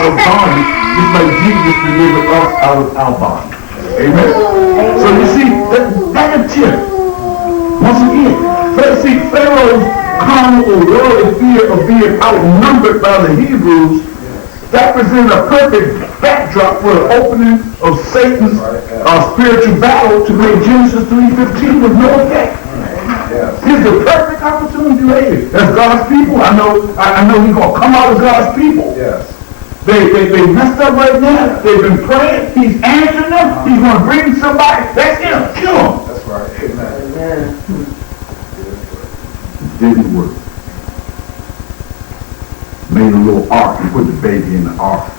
out of bondage, just like Jesus delivered us out of our bondage. Amen? So you see, that attempt, once again, see, Pharaoh's carnal or worldly fear of being outnumbered by the Hebrews, that presented a perfect backdrop for the opening of Satan's spiritual battle to make Genesis 3:15 with no effect. Here's the perfect opportunity right here. As God's people, I know we're going to come out as God's people. Yes. They messed up right now. They've been praying. He's answering them. He's going to bring somebody. That's him. Kill him. That's right. Amen. It didn't work. Made a little ark and put the baby in the ark.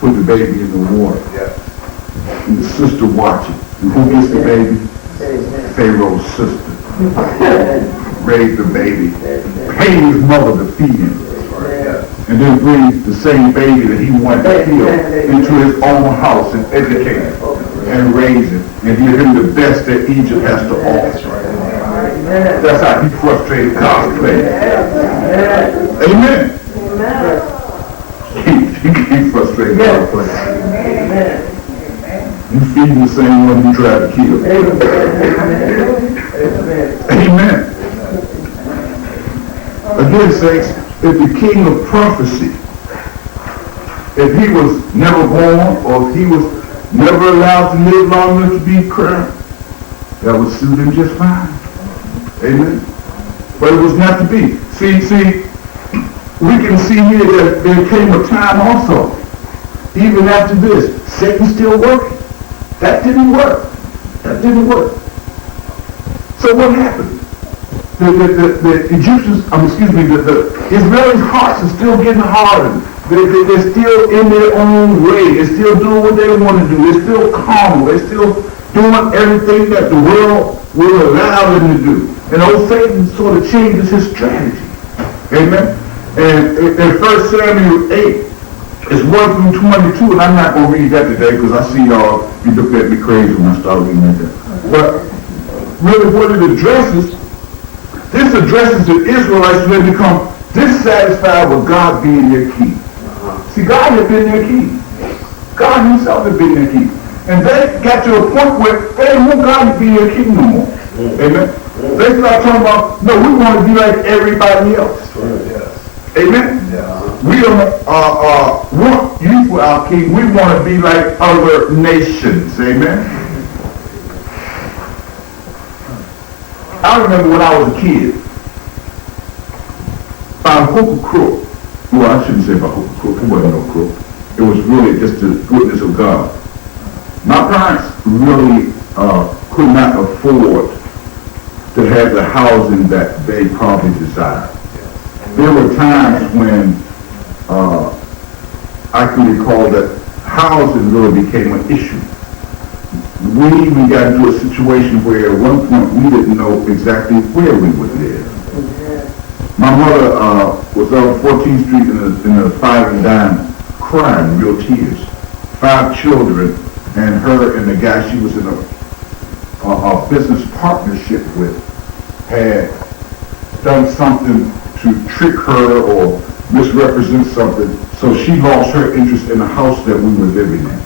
Put the baby in the water. Yes. And the sister watching. And who gets the baby? Pharaoh's sister. Raised the baby. Paid his mother to feed him. And then bring the same baby that he wanted to kill into his own house and educate him and raise him and give him the best that Egypt has to offer. That's how he frustrated God's plan. Amen. He can't frustrate God's plan. You feed the same one you tried to kill. Amen. Again, saints, if the king of prophecy, if he was never born or if he was never allowed to live long enough to be crowned, that would suit him just fine. Amen. But it was not to be. See, we can see here that there came a time also, even after this, Satan's still working. That didn't work. So what happened? The Egyptians, the Israelis' hearts are still getting hardened. They're still in their own way. They're still doing what they want to do. They're still carnal. They're still doing everything that the world will allow them to do. And old Satan sort of changes his strategy. Amen? And in 1 Samuel 8, it's 1 through 22, and I'm not going to read that today because I see y'all, you look at me crazy when I start reading that. But really what it addresses, this addresses the Israelites when they become dissatisfied with God being their king. See, God had been their king. God himself had been their king. And they got to a point where they didn't want God to be their king no more. Amen? They start talking about, no, we want to be like everybody else. Amen? We don't want you for our king. We want to be like other nations. Amen? I remember when I was a kid, by hook or crook, well, I shouldn't say by hook or crook, it wasn't no crook. It was really just the goodness of God. My parents really could not afford to have the housing that they probably desired. There were times when I can recall that housing really became an issue. We even got into a situation where at one point we didn't know exactly where we would live. My mother was on 14th Street in a five and dime crying, real tears. 5 children, and her and the guy she was in a business partnership with had done something to trick her or misrepresent something, so she lost her interest in the house that we were living in.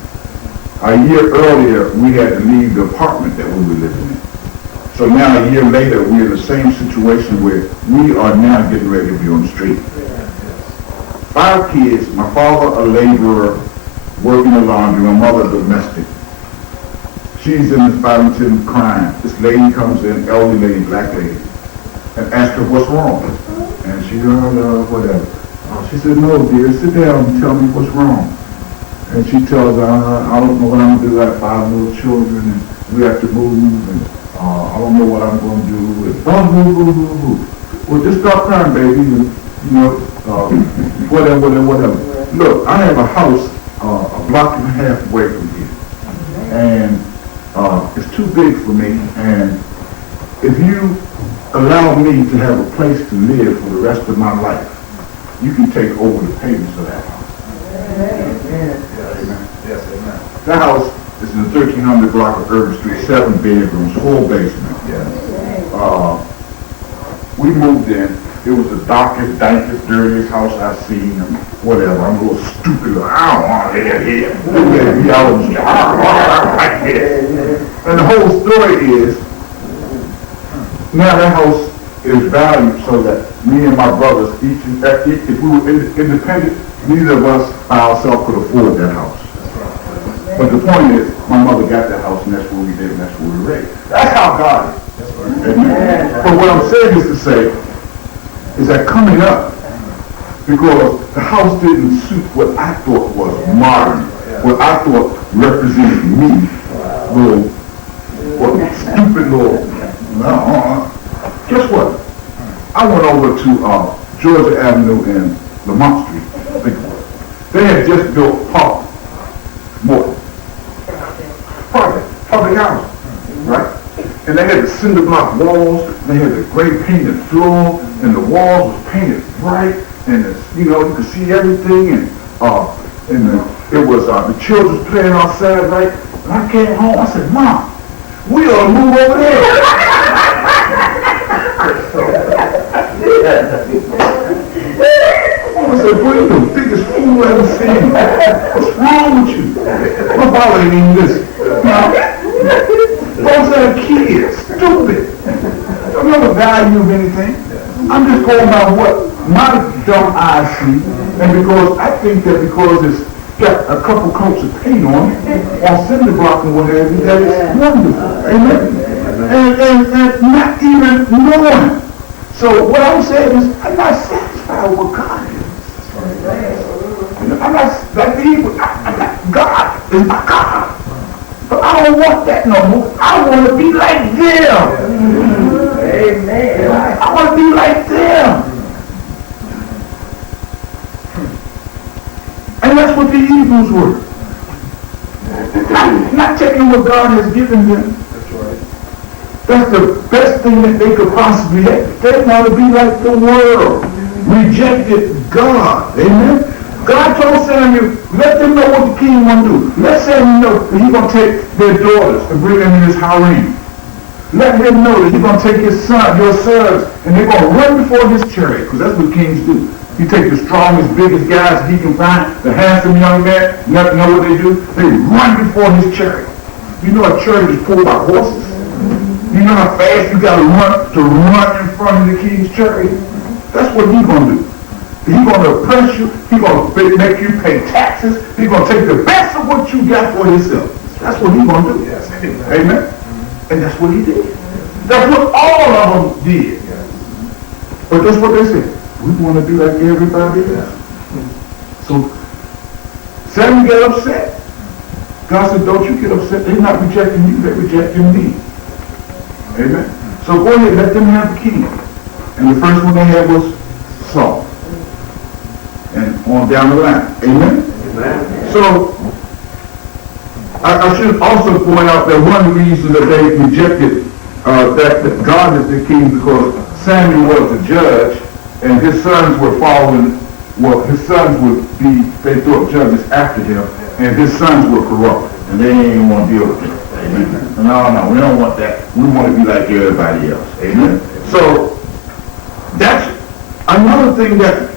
A year earlier, we had to leave the apartment that we were living in. So now a year later, we're in the same situation where we are now getting ready to be on the street. 5 kids, my father a laborer, working the laundry, my mother a domestic. She's in the Farmington crying. This lady comes in, elderly lady, black lady, and asks her what's wrong. And she goes, whatever. She said, no, dear, sit down and tell me what's wrong. And she tells her, I don't know what I'm going to do. I have 5 little children, and we have to move, and I don't know what I'm going to do. And, well, just stop crying, baby, and, whatever. Look, I have a house a block and a half away from here, and it's too big for me, and if you allow me to have a place to live for the rest of my life, you can take over the payments of that house. Amen. Yes, amen. That house is in the 1300 block of Urban Street, 7 bedrooms, 4 basements. Yes. We moved in. It was the darkest, dankest, dirtiest house I've seen. And whatever. I'm a little stupid. I don't want to hear here. I was like this. And the whole story is, now that house is valued so that me and my brothers, if we were independent, neither of us by ourselves could afford that house. But the point is, my mother got that house, and that's where we did, and that's where we raised. That's how God is. Amen. But what I'm saying is to say, is that coming up, because the house didn't suit what I thought was modern, what I thought represented me, little, stupid little, guess what? I went over to Georgia Avenue and Lamont Street, I think it was. They had just built public housing, right? And they had the cinder block walls, they had the gray painted floor, and the walls was painted bright, and you could see everything, and it was the children playing outside, right? And I came home, I said, Mom, we ought to move over there. I said, boy, you're the biggest fool I've ever seen. What's wrong with you? My father ain't even listen. Folks that are kids, stupid. Don't know the value of anything. I'm just going by what my dumb eyes see, and because I think that because it's got a couple coats of paint on it, on cinder block and what have you, that it's wonderful. Amen? And not even knowing. So what I'm saying is, I'm not satisfied with what God is. I'm not like evil. God is my God. But I don't want that no more. I want to be like them. Amen. I want to be like them. And that's what the Hebrews were. Not taking what God has given them. That's right. That's the best thing that they could possibly have. They want to be like the world. Rejected God. Amen. God told Samuel, let them know what the king want to do. Let Samuel know that he's going to take their daughters and bring them in his harem. Let him know that he's going to take his son, your sons, and they're going to run before his chariot, because that's what kings do. He take the strongest, biggest guys he can find, the handsome young man, never know what they do. They run before his chariot. You know a chariot is pulled by horses? You know how fast you got to run in front of the king's chariot? That's what he's going to do. He's going to oppress you. He's going to make you pay taxes. He's going to take the best of what you got for himself. That's what he's going to do. Yes. Amen? And that's what he did. That's what all of them did. But that's what they said. We want to be like everybody else. So Samuel got upset. God said, don't you get upset. They're not rejecting you. They're rejecting me. Amen? So go ahead. Let them have the king. And the first one they had was Saul. And on down the line. Amen? Amen. So, I should also point out that one reason that they rejected that God is the king, because Samuel was the judge, and his sons were following, his sons would be, they thought judges after him, and his sons were corrupt, and they didn't want to deal with him. Amen? No, we don't want that. We want to be like everybody else. Amen? So, that's another thing that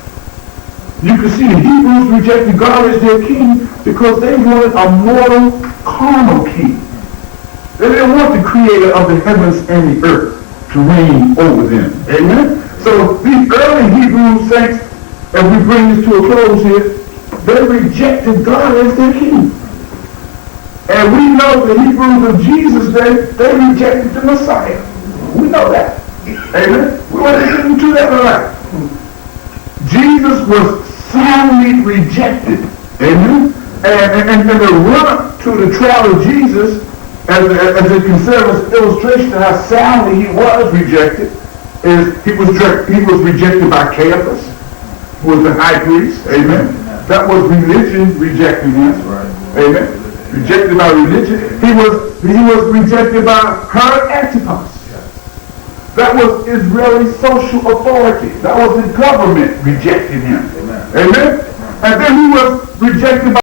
you can see the Hebrews rejected God as their king because they wanted a mortal, carnal king. They didn't want the creator of the heavens and the earth to reign over them. Amen? So these early Hebrew saints, as we bring this to a close here, they rejected God as their king. And we know the Hebrews of Jesus' day, they rejected the Messiah. We know that. Amen? We want to get into that tonight. Jesus was soundly rejected. Amen? And the run to the trial of Jesus, as it can serve as illustration of how soundly he was rejected, is he was rejected by Caiaphas, who was the high priest. Amen? That was religion rejecting him. Right. Amen? Rejected by religion. He was rejected by Herod Antipas. That was Israeli social authority. That was the government rejecting him. Amen? And then he was rejected by